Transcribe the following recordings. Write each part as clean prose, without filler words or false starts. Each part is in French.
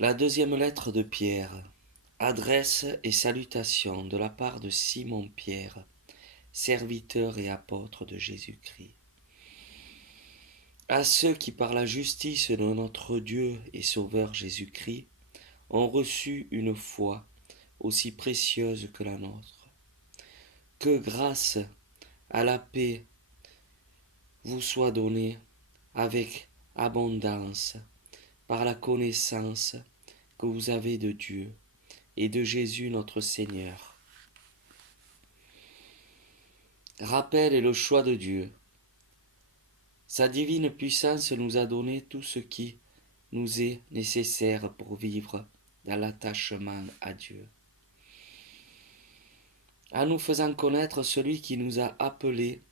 La deuxième lettre de Pierre. Adresse et salutations de la part de Simon-Pierre, serviteur et apôtre de Jésus-Christ. À ceux qui par la justice de notre Dieu et Sauveur Jésus-Christ ont reçu une foi aussi précieuse que la nôtre. Que grâce à la paix vous soit donnée avec abondance par la connaissance que vous avez de Dieu et de Jésus notre Seigneur. Rappel et le choix de Dieu. Sa divine puissance nous a donné tout ce qui nous est nécessaire pour vivre dans l'attachement à Dieu. En nous faisant connaître celui qui nous a appelés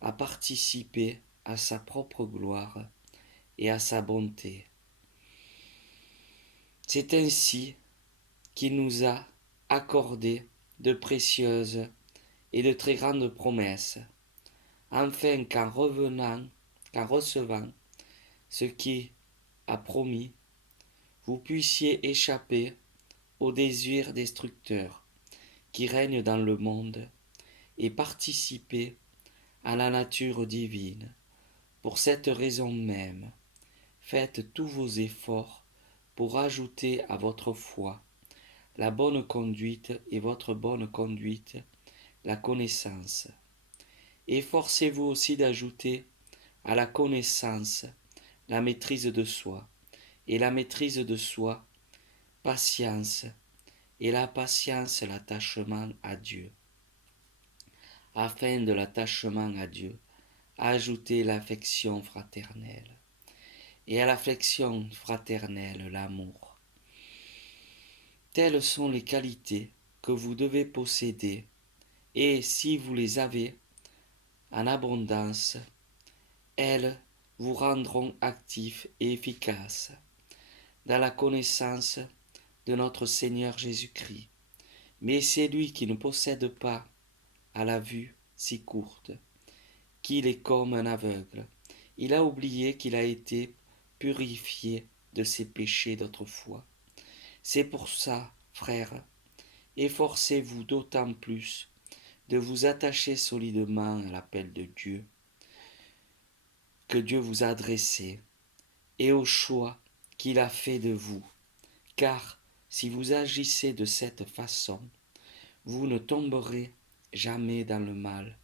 à participer à sa propre gloire et à sa bonté. C'est ainsi qu'il nous a accordé de précieuses et de très grandes promesses, afin qu'en recevant ce qui a promis, vous puissiez échapper aux désirs destructeurs qui règnent dans le monde et participer à la nature divine. Pour cette raison même, faites tous vos efforts pour ajouter à votre foi la bonne conduite et votre bonne conduite la connaissance. Efforcez-vous aussi d'ajouter à la connaissance la maîtrise de soi, et la maîtrise de soi, patience, et la patience, l'attachement à Dieu. Afin de l'attachement à Dieu, ajoutez l'affection fraternelle, et à l'affection fraternelle, l'amour. Telles sont les qualités que vous devez posséder, et si vous les avez en abondance, elles vous rendront actifs et efficaces dans la connaissance de notre Seigneur Jésus-Christ. Mais c'est lui qui ne possède pas à la vue si courte, qu'il est comme un aveugle. Il a oublié qu'il a été purifié de ses péchés d'autrefois. C'est pour ça, frères, efforcez-vous d'autant plus de vous attacher solidement à l'appel de Dieu que Dieu vous a adressé et au choix qu'il a fait de vous, car si vous agissez de cette façon, vous ne tomberez jamais dans le mal.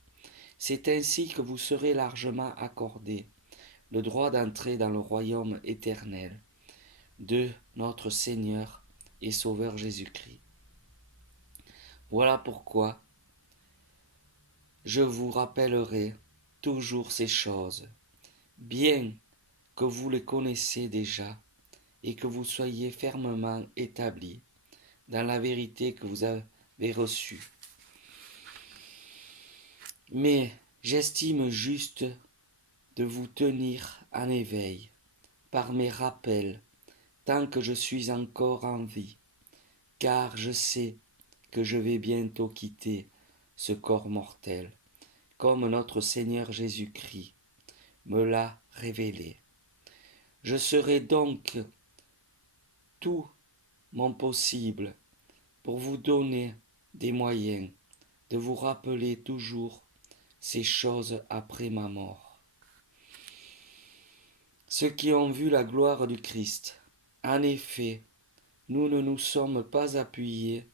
C'est ainsi que vous serez largement accordé le droit d'entrer dans le royaume éternel de notre Seigneur et Sauveur Jésus-Christ. Voilà pourquoi je vous rappellerai toujours ces choses, bien que vous les connaissez déjà et que vous soyez fermement établis dans la vérité que vous avez reçue. Mais j'estime juste de vous tenir en éveil par mes rappels tant que je suis encore en vie, car je sais que je vais bientôt quitter ce corps mortel, comme notre Seigneur Jésus-Christ me l'a révélé. Je serai donc tout mon possible pour vous donner des moyens de vous rappeler toujours ces choses après ma mort. Ceux qui ont vu la gloire du Christ, en effet, nous ne nous sommes pas appuyés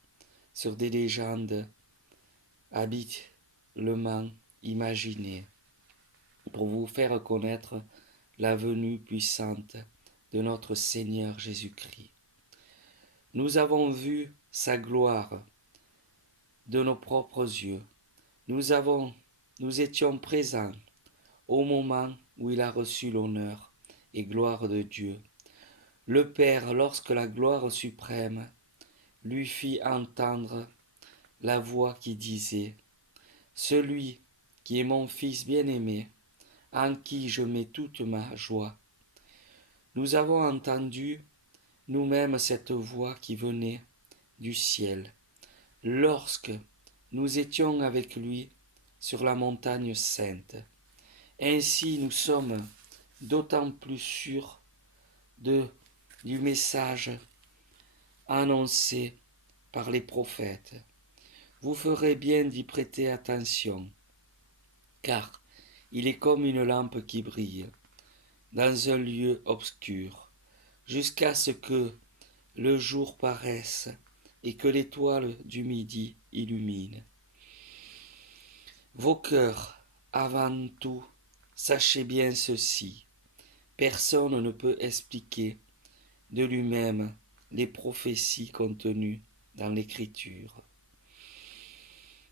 sur des légendes habilement imaginées pour vous faire connaître la venue puissante de notre Seigneur Jésus-Christ. Nous avons vu sa gloire de nos propres yeux. Nous étions présents au moment où il a reçu l'honneur et gloire de Dieu. Le Père, lorsque la gloire suprême lui fit entendre la voix qui disait « Celui qui est mon Fils bien-aimé, en qui je mets toute ma joie ». Nous avons entendu nous-mêmes cette voix qui venait du ciel, lorsque nous étions avec lui sur la montagne sainte. Ainsi nous sommes d'autant plus sûrs du message annoncé par les prophètes. Vous ferez bien d'y prêter attention, car il est comme une lampe qui brille dans un lieu obscur, jusqu'à ce que le jour paraisse et que l'étoile du midi illumine. Vos cœurs, avant tout, sachez bien ceci. Personne ne peut expliquer de lui-même les prophéties contenues dans l'Écriture.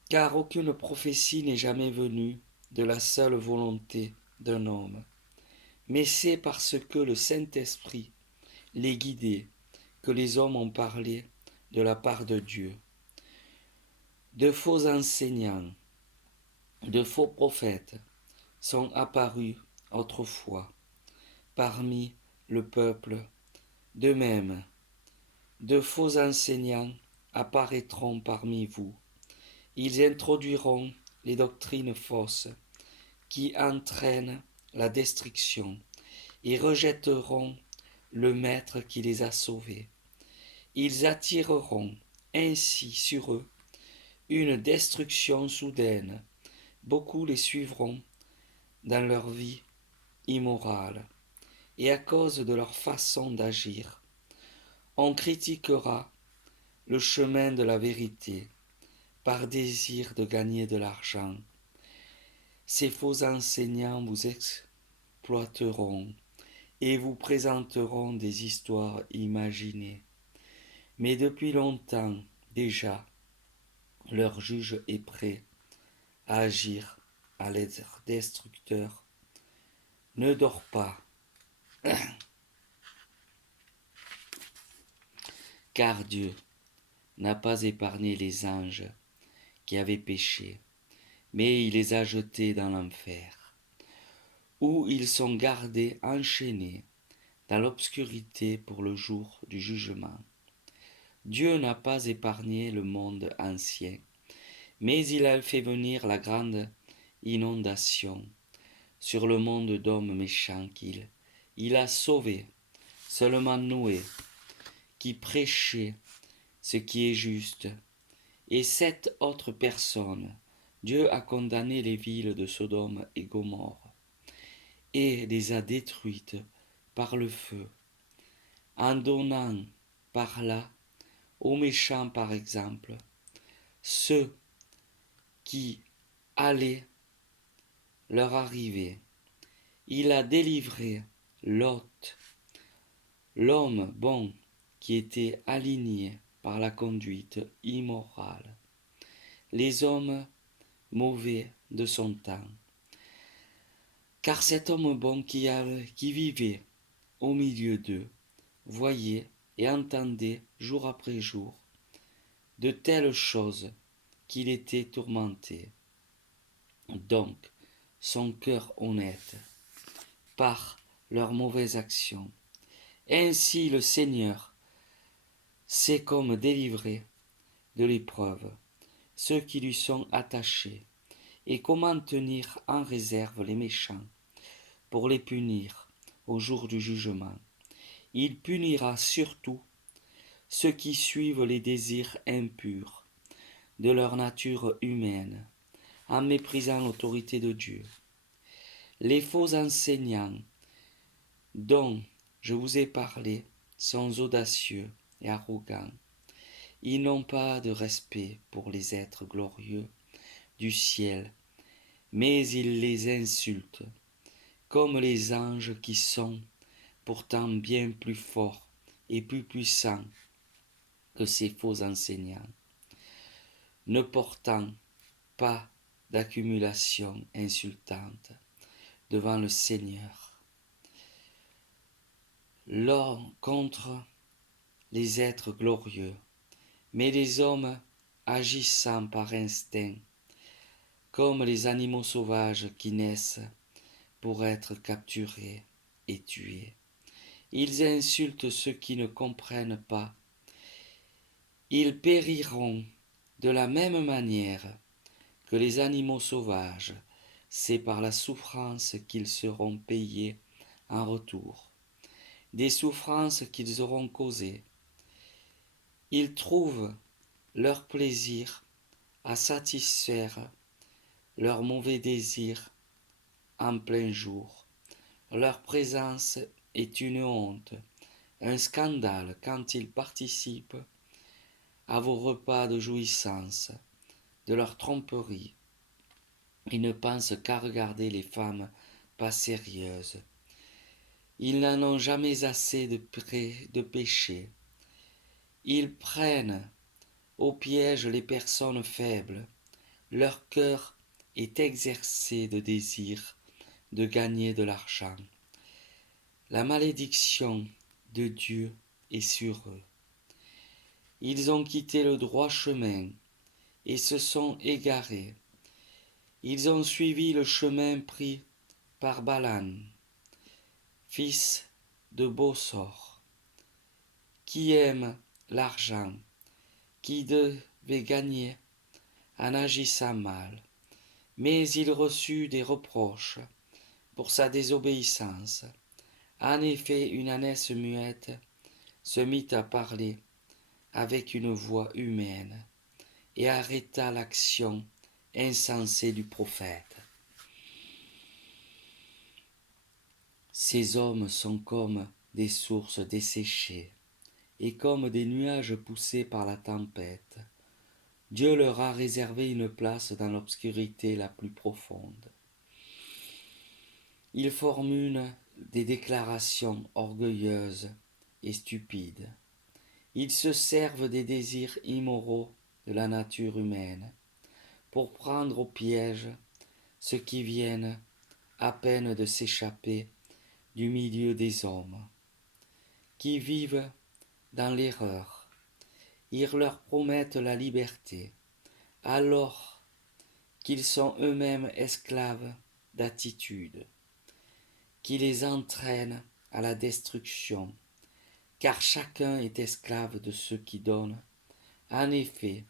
Car aucune prophétie n'est jamais venue de la seule volonté d'un homme, mais c'est parce que le Saint-Esprit les guidait que les hommes ont parlé de la part de Dieu. De faux enseignants, de faux prophètes sont apparus autrefois parmi le peuple. De même, de faux enseignants apparaîtront parmi vous. Ils introduiront les doctrines fausses qui entraînent la destruction et rejetteront le Maître qui les a sauvés. Ils attireront ainsi sur eux une destruction soudaine. Beaucoup les suivront dans leur vie immorale, et à cause de leur façon d'agir, on critiquera le chemin de la vérité par désir de gagner de l'argent. Ces faux enseignants vous exploiteront et vous présenteront des histoires imaginées. Mais depuis longtemps déjà, leur juge est prêt à agir à l'aide destructeur. Ne dors pas, car Dieu n'a pas épargné les anges qui avaient péché, mais il les a jetés dans l'enfer, où ils sont gardés enchaînés dans l'obscurité pour le jour du jugement. Dieu n'a pas épargné le monde ancien, mais il a fait venir la grande inondation sur le monde d'hommes méchants qu'il a sauvé seulement Noé, qui prêchait ce qui est juste, et 7 autres personnes. Dieu a condamné les villes de Sodome et Gomorrhe, et les a détruites par le feu, en donnant par là aux méchants par exemple, ceux qui allaient leur arriver. Il a délivré Lot, l'homme bon qui était aligné par la conduite immorale, les hommes mauvais de son temps. Car cet homme bon qui vivait au milieu d'eux voyait et entendait jour après jour de telles choses qu'il était tourmenté. Donc, son cœur honnête, par leurs mauvaises actions. Ainsi le Seigneur sait comme délivrer de l'épreuve ceux qui lui sont attachés, et comment tenir en réserve les méchants pour les punir au jour du jugement. Il punira surtout ceux qui suivent les désirs impurs de leur nature humaine, en méprisant l'autorité de Dieu. Les faux enseignants dont je vous ai parlé sont audacieux et arrogants. Ils n'ont pas de respect pour les êtres glorieux du ciel, mais ils les insultent, comme les anges qui sont pourtant bien plus forts et plus puissants que ces faux enseignants, ne portant pas d'accumulation insultante devant le Seigneur. L'homme contre les êtres glorieux, mais les hommes agissant par instinct, comme les animaux sauvages qui naissent pour être capturés et tués. Ils insultent ceux qui ne comprennent pas. Ils périront de la même manière que les animaux sauvages. C'est par la souffrance qu'ils seront payés en retour, des souffrances qu'ils auront causées. Ils trouvent leur plaisir à satisfaire leurs mauvais désirs en plein jour. Leur présence est une honte, un scandale quand ils participent à vos repas de jouissance, de leur tromperie. Ils ne pensent qu'à regarder les femmes pas sérieuses. Ils n'en ont jamais assez de péché. Ils prennent au piège les personnes faibles. Leur cœur est exercé de désir de gagner de l'argent. La malédiction de Dieu est sur eux. Ils ont quitté le droit chemin et se sont égarés. Ils ont suivi le chemin pris par Balaam, fils de Bossor, qui aime l'argent, qui devait gagner en agissant mal. Mais il reçut des reproches pour sa désobéissance. En effet, une ânesse muette se mit à parler avec une voix humaine et arrêta l'action insensée du prophète. Ces hommes sont comme des sources desséchées et comme des nuages poussés par la tempête. Dieu leur a réservé une place dans l'obscurité la plus profonde. Ils formulent des déclarations orgueilleuses et stupides. Ils se servent des désirs immoraux de la nature humaine pour prendre au piège ceux qui viennent à peine de s'échapper du milieu des hommes, qui vivent dans l'erreur. Ils leur promettent la liberté, alors qu'ils sont eux-mêmes esclaves d'attitude, qui les entraînent à la destruction, car chacun est esclave de ce qui donne. En effet,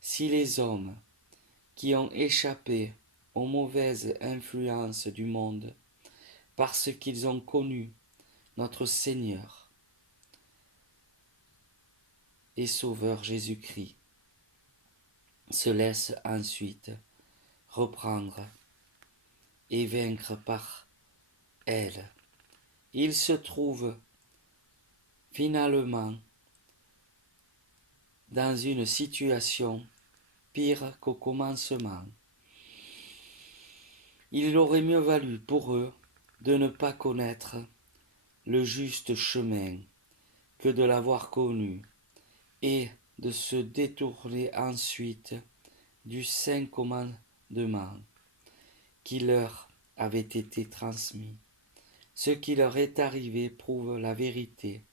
si les hommes qui ont échappé aux mauvaises influences du monde, parce qu'ils ont connu notre Seigneur et Sauveur Jésus-Christ, se laissent ensuite reprendre et vaincre par elle, ils se trouvent finalement dans une situation pire qu'au commencement. Il aurait mieux valu pour eux de ne pas connaître le juste chemin que de l'avoir connu et de se détourner ensuite du saint commandement qui leur avait été transmis. Ce qui leur est arrivé prouve la vérité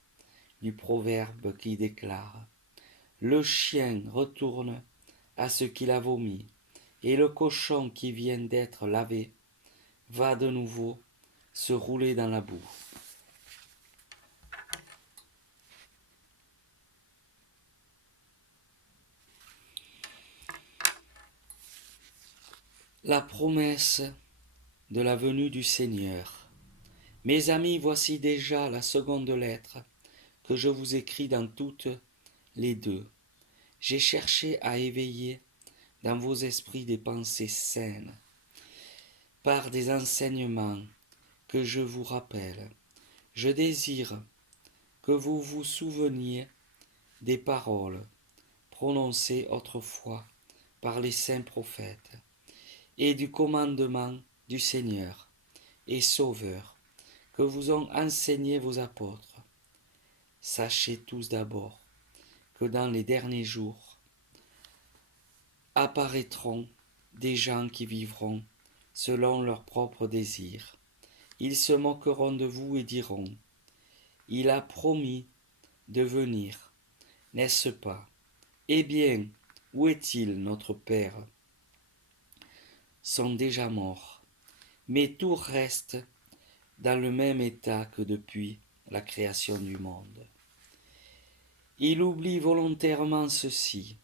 du proverbe qui déclare : le chien retourne à ce qu'il a vomi, et le cochon qui vient d'être lavé va de nouveau se rouler dans la boue. La promesse de la venue du Seigneur. Mes amis, voici déjà la seconde lettre que je vous écris dans toutes les deux. J'ai cherché à éveiller dans vos esprits des pensées saines, par des enseignements que je vous rappelle. Je désire que vous vous souveniez des paroles prononcées autrefois par les saints prophètes et du commandement du Seigneur et Sauveur que vous ont enseigné vos apôtres. Sachez tous d'abord que dans les derniers jours apparaîtront des gens qui vivront selon leurs propres désirs. Ils se moqueront de vous et diront : il a promis de venir, n'est-ce pas ? Eh bien, où est-il, notre Père ? Sont déjà morts, mais tout reste dans le même état que depuis la création du monde. Il oublie volontairement ceci.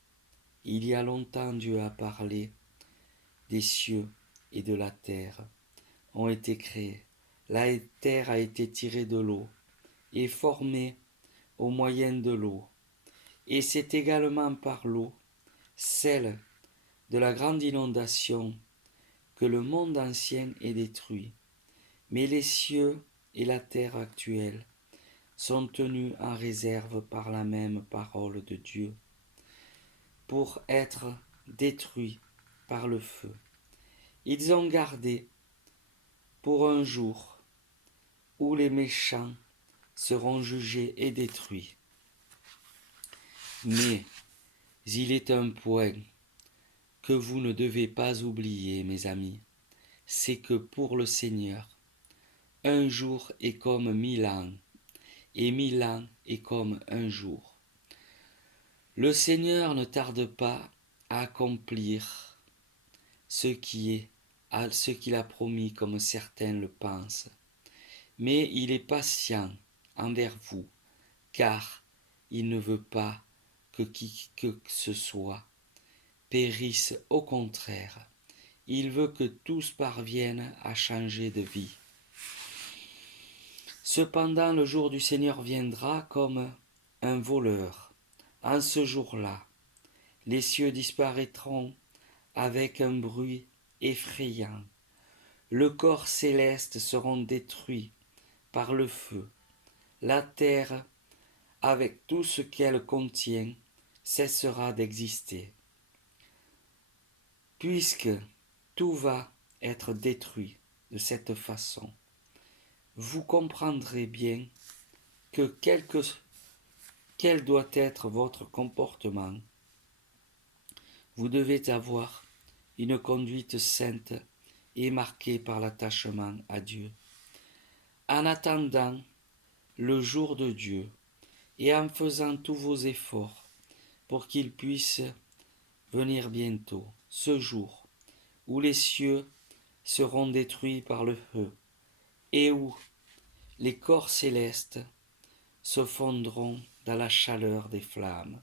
Il y a longtemps Dieu a parlé, des cieux et de la terre ont été créés. La terre a été tirée de l'eau et formée au moyen de l'eau, et c'est également par l'eau, celle de la grande inondation, que le monde ancien est détruit. Mais les cieux et la terre actuelle sont tenus en réserve par la même parole de Dieu, pour être détruits par le feu. Ils ont gardé pour un jour où les méchants seront jugés et détruits. Mais il est un point que vous ne devez pas oublier, mes amis, c'est que pour le Seigneur, un jour est comme 1000 ans, et 1000 ans est comme un jour. Le Seigneur ne tarde pas à accomplir ce qu'il a promis, comme certains le pensent. Mais il est patient envers vous, car il ne veut pas que qui que ce soit périsse. Au contraire, il veut que tous parviennent à changer de vie. Cependant, le jour du Seigneur viendra comme un voleur. En ce jour-là, les cieux disparaîtront avec un bruit effrayant. Le corps céleste seront détruits par le feu. La terre, avec tout ce qu'elle contient, cessera d'exister. Puisque tout va être détruit de cette façon, vous comprendrez bien que quel doit être votre comportement. Vous devez avoir une conduite sainte et marquée par l'attachement à Dieu. En attendant le jour de Dieu et en faisant tous vos efforts pour qu'il puisse venir bientôt, ce jour où les cieux seront détruits par le feu et où les corps célestes se fondront dans la chaleur des flammes.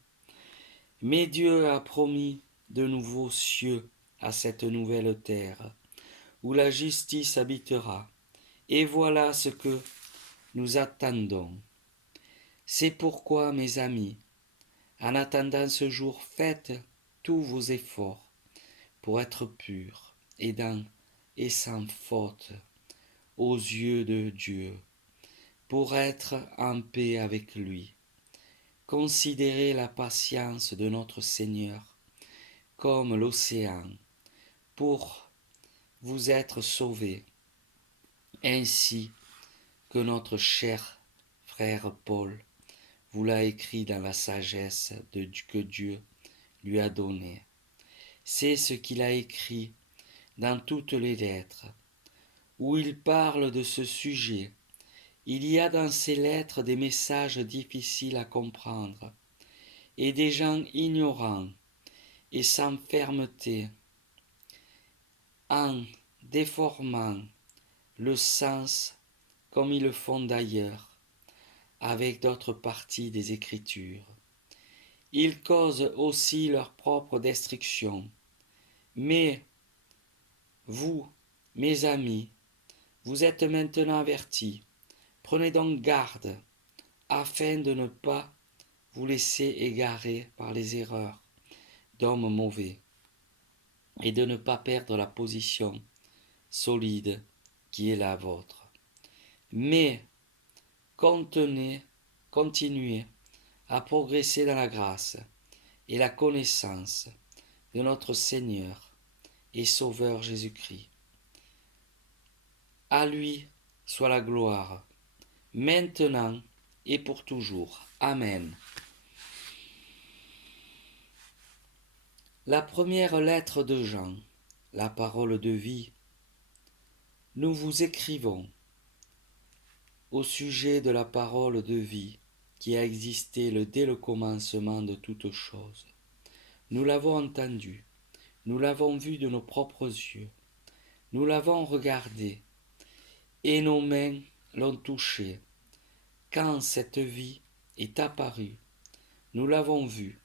Mais Dieu a promis de nouveaux cieux à cette nouvelle terre, où la justice habitera. Et voilà ce que nous attendons. C'est pourquoi, mes amis, en attendant ce jour, faites tous vos efforts pour être purs et sans faute aux yeux de Dieu, pour être en paix avec lui. Considérez la patience de notre Seigneur comme l'océan pour vous être sauvés, ainsi que notre cher frère Paul vous l'a écrit dans la sagesse que Dieu lui a donnée. C'est ce qu'il a écrit dans toutes les lettres, où il parle de ce sujet. Il y a dans ces lettres des messages difficiles à comprendre, et des gens ignorants et sans fermeté, en déformant le sens comme ils le font d'ailleurs avec d'autres parties des Écritures. Ils causent aussi leur propre destruction. Mais vous, mes amis, vous êtes maintenant avertis. Prenez donc garde afin de ne pas vous laisser égarer par les erreurs d'hommes mauvais et de ne pas perdre la position solide qui est la vôtre. Mais continuez à progresser dans la grâce et la connaissance de notre Seigneur et Sauveur Jésus-Christ. À lui soit la gloire, maintenant et pour toujours. Amen. La première lettre de Jean, la parole de vie. Nous vous écrivons au sujet de la parole de vie qui a existé dès le commencement de toutes choses. Nous l'avons entendue, nous l'avons vue de nos propres yeux, nous l'avons regardée, et nos mains l'ont touchée. Quand cette vie est apparue, nous l'avons vue.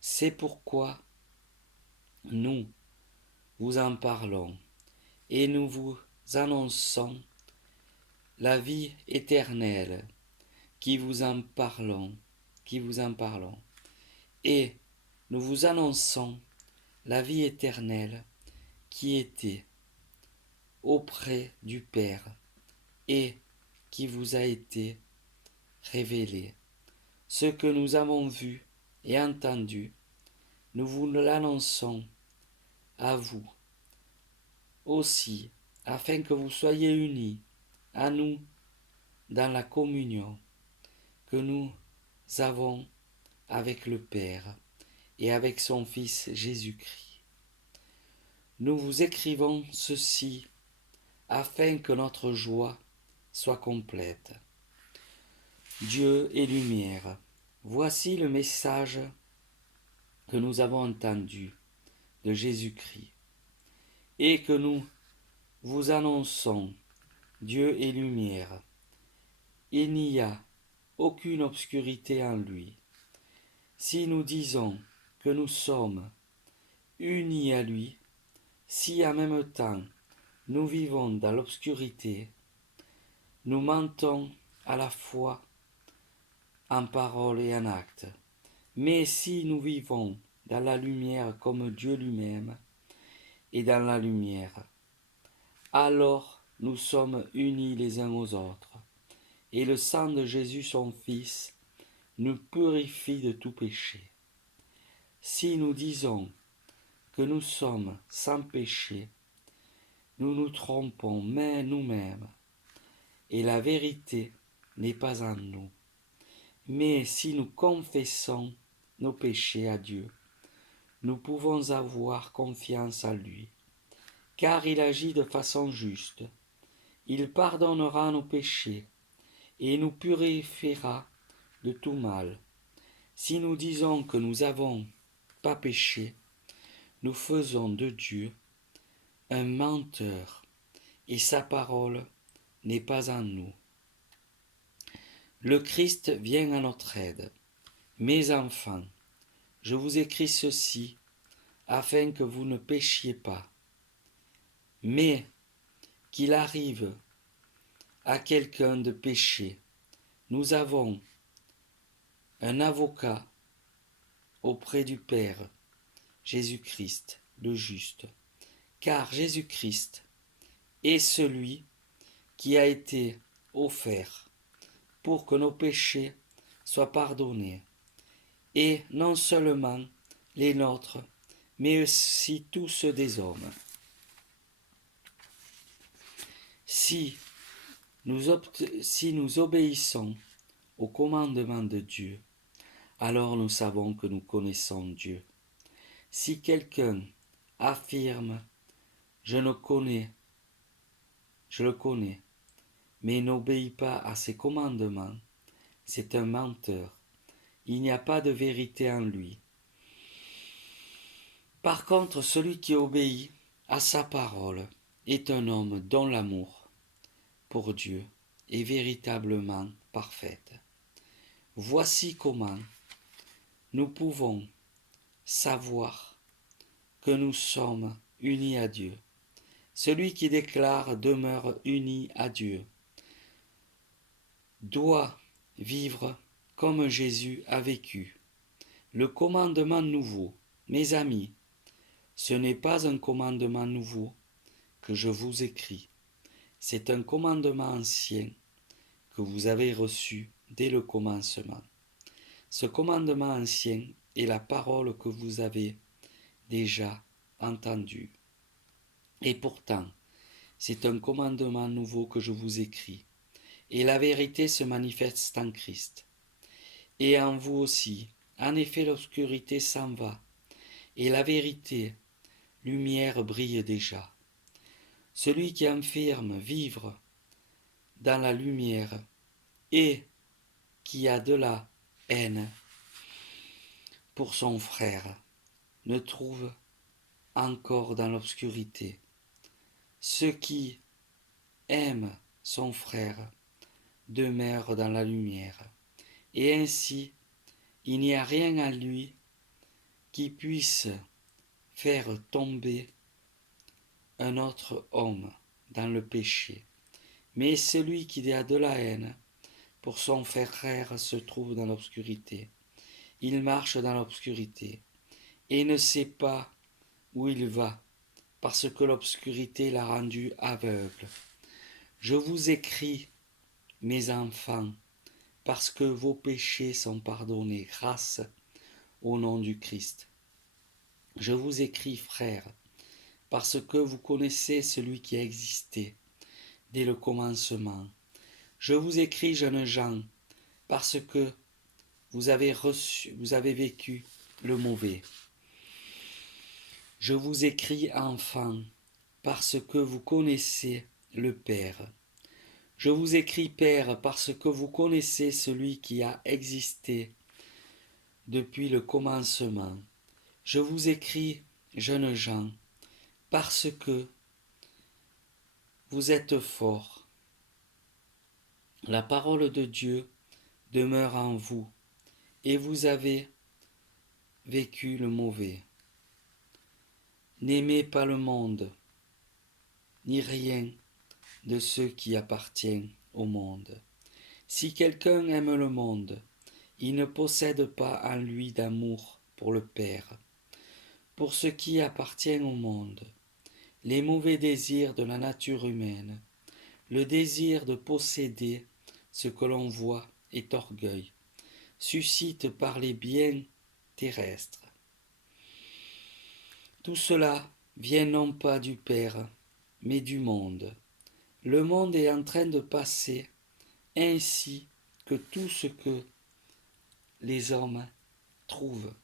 C'est pourquoi nous vous en parlons, et nous vous annonçons la vie éternelle qui vous en parlons. Et nous vous annonçons la vie éternelle qui était auprès du Père et qui vous a été révélée. Ce que nous avons vu et entendu, nous vous l'annonçons à vous aussi, afin que vous soyez unis à nous dans la communion que nous avons avec le Père et avec son Fils Jésus-Christ. Nous vous écrivons ceci afin que notre joie soit complète. Dieu est lumière. Voici le message que nous avons entendu de Jésus-Christ et que nous vous annonçons. Dieu est lumière. Il n'y a aucune obscurité en lui. Si nous disons que nous sommes unis à lui, si en même temps nous vivons dans l'obscurité, nous mentons à la fois en parole et en acte. Mais si nous vivons dans la lumière comme Dieu lui-même est dans la lumière, alors nous sommes unis les uns aux autres. Et le sang de Jésus son Fils nous purifie de tout péché. Si nous disons que nous sommes sans péché, nous nous trompons mais nous-mêmes, et la vérité n'est pas en nous. Mais si nous confessons nos péchés à Dieu, nous pouvons avoir confiance en lui, car il agit de façon juste. Il pardonnera nos péchés et nous purifiera de tout mal. Si nous disons que nous n'avons pas péché, nous faisons de Dieu un menteur et sa parole n'est pas en nous. Le Christ vient à notre aide. Mes enfants, je vous écris ceci afin que vous ne péchiez pas. Mais qu'il arrive à quelqu'un de pécher, nous avons un avocat auprès du Père, Jésus-Christ, le juste. Car Jésus-Christ est celui qui a été offert pour que nos péchés soient pardonnés, et non seulement les nôtres, mais aussi tous ceux des hommes. Si nous obéissons au commandement de Dieu, alors nous savons que nous connaissons Dieu. Si quelqu'un affirme « je le connais, mais n'obéit pas à ses commandements », c'est un menteur. Il n'y a pas de vérité en lui. Par contre, celui qui obéit à sa parole est un homme dont l'amour pour Dieu est véritablement parfaite. Voici comment nous pouvons savoir que nous sommes unis à Dieu. Celui qui déclare demeure uni à Dieu doit vivre comme Jésus a vécu. Le commandement nouveau, mes amis, ce n'est pas un commandement nouveau que je vous écris. C'est un commandement ancien que vous avez reçu dès le commencement. Ce commandement ancien est la parole que vous avez déjà entendue. Et pourtant, c'est un commandement nouveau que je vous écris. Et la vérité se manifeste en Christ. Et en vous aussi. En effet, l'obscurité s'en va. Et la vérité, lumière, brille déjà. Celui qui affirme vivre dans la lumière et qui a de la haine pour son frère ne trouve encore dans l'obscurité. Ceux qui aiment son frère demeurent dans la lumière, et ainsi il n'y a rien en lui qui puisse faire tomber un autre homme dans le péché. Mais celui qui a de la haine pour son frère se trouve dans l'obscurité. il marche dans l'obscurité et ne sait pas où il va, parce que l'obscurité l'a rendu aveugle. Je vous écris, mes enfants, parce que vos péchés sont pardonnés grâce au nom du Christ. Je vous écris, frères, parce que vous connaissez celui qui a existé dès le commencement. Je vous écris, jeunes gens, parce que vous avez vécu le mauvais. Je vous écris, enfants, parce que vous connaissez le Père. Je vous écris, Père, parce que vous connaissez celui qui a existé depuis le commencement. Je vous écris, jeunes gens, parce que vous êtes forts. La parole de Dieu demeure en vous, et vous avez vécu le mauvais. N'aimez pas le monde, ni rien de ce qui appartient au monde. Si quelqu'un aime le monde, il ne possède pas en lui d'amour pour le Père. Pour ce qui appartient au monde, les mauvais désirs de la nature humaine, le désir de posséder ce que l'on voit est orgueil, suscite par les biens terrestres. Tout cela vient non pas du Père, mais du monde. Le monde est en train de passer ainsi que tout ce que les hommes trouvent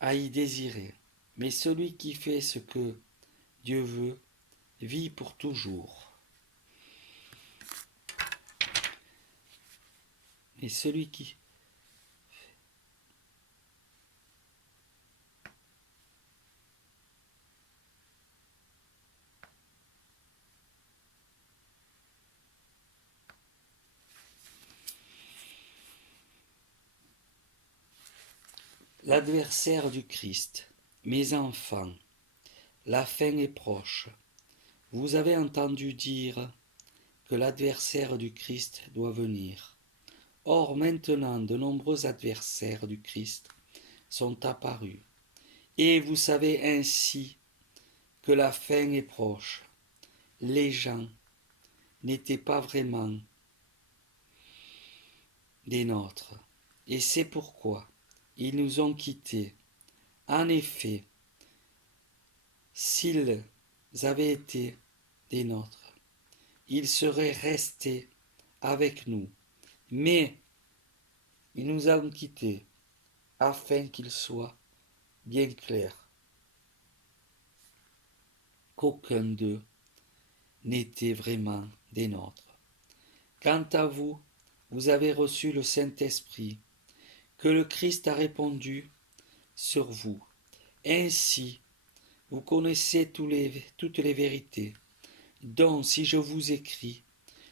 à y désirer. Mais celui qui fait ce que Dieu veut vit pour toujours. Mais celui qui L'adversaire du Christ, mes enfants, la fin est proche. Vous avez entendu dire que l'adversaire du Christ doit venir. Or maintenant de nombreux adversaires du Christ sont apparus, et vous savez ainsi que la fin est proche. Les gens n'étaient pas vraiment des nôtres, et c'est pourquoi ils nous ont quittés. En effet, s'ils avaient été des nôtres, ils seraient restés avec nous, mais ils nous ont quittés afin qu'il soit bien clair qu'aucun d'eux n'était vraiment des nôtres. Quant à vous, vous avez reçu le Saint-Esprit, que le Christ a répandu sur vous. Ainsi, vous connaissez toutes les vérités. Donc, si je vous écris,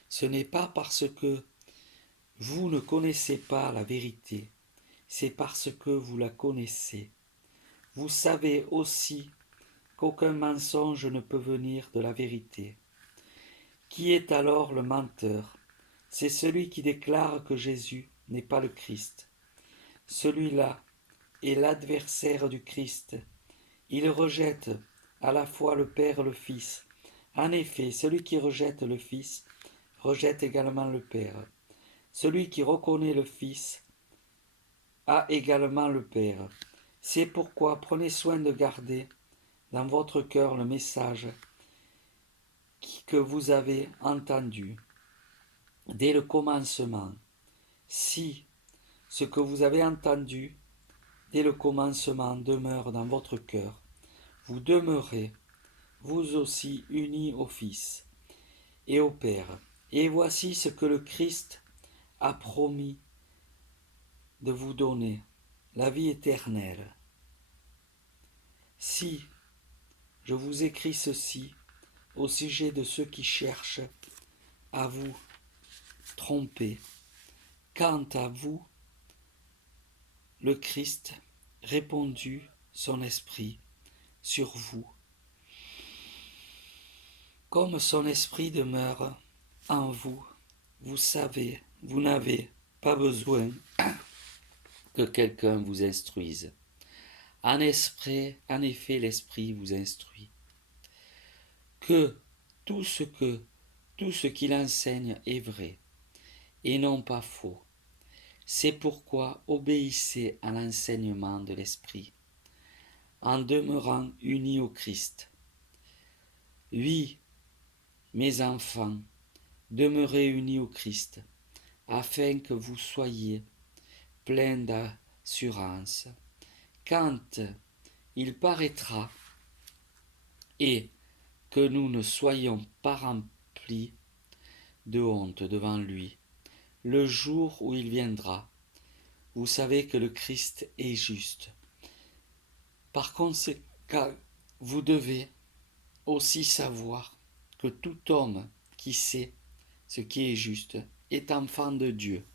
ce n'est pas parce que vous ne connaissez pas la vérité, c'est parce que vous la connaissez. Vous savez aussi qu'aucun mensonge ne peut venir de la vérité. Qui est alors le menteur? C'est celui qui déclare que Jésus n'est pas le Christ. Celui-là est l'adversaire du Christ. Il rejette à la fois le Père et le Fils. En effet, celui qui rejette le Fils rejette également le Père. Celui qui reconnaît le Fils a également le Père. C'est pourquoi prenez soin de garder dans votre cœur le message que vous avez entendu dès le commencement. Si ce que vous avez entendu dès le commencement demeure dans votre cœur, vous demeurez vous aussi unis au Fils et au Père. Et voici ce que le Christ a promis de vous donner, la vie éternelle. Si je vous écris ceci au sujet de ceux qui cherchent à vous tromper, quant à vous, le Christ répandu son esprit sur vous. Comme son esprit demeure en vous, vous savez, vous n'avez pas besoin que quelqu'un vous instruise. En effet, l'Esprit vous instruit. Que tout ce que tout ce qu'il enseigne est vrai, et non pas faux. C'est pourquoi obéissez à l'enseignement de l'Esprit, en demeurant unis au Christ. Oui, mes enfants, demeurez unis au Christ, afin que vous soyez pleins d'assurance quand il paraîtra et que nous ne soyons pas remplis de honte devant lui, le jour où il viendra. Vous savez que le Christ est juste. Par conséquent, vous devez aussi savoir que tout homme qui sait ce qui est juste est enfant de Dieu.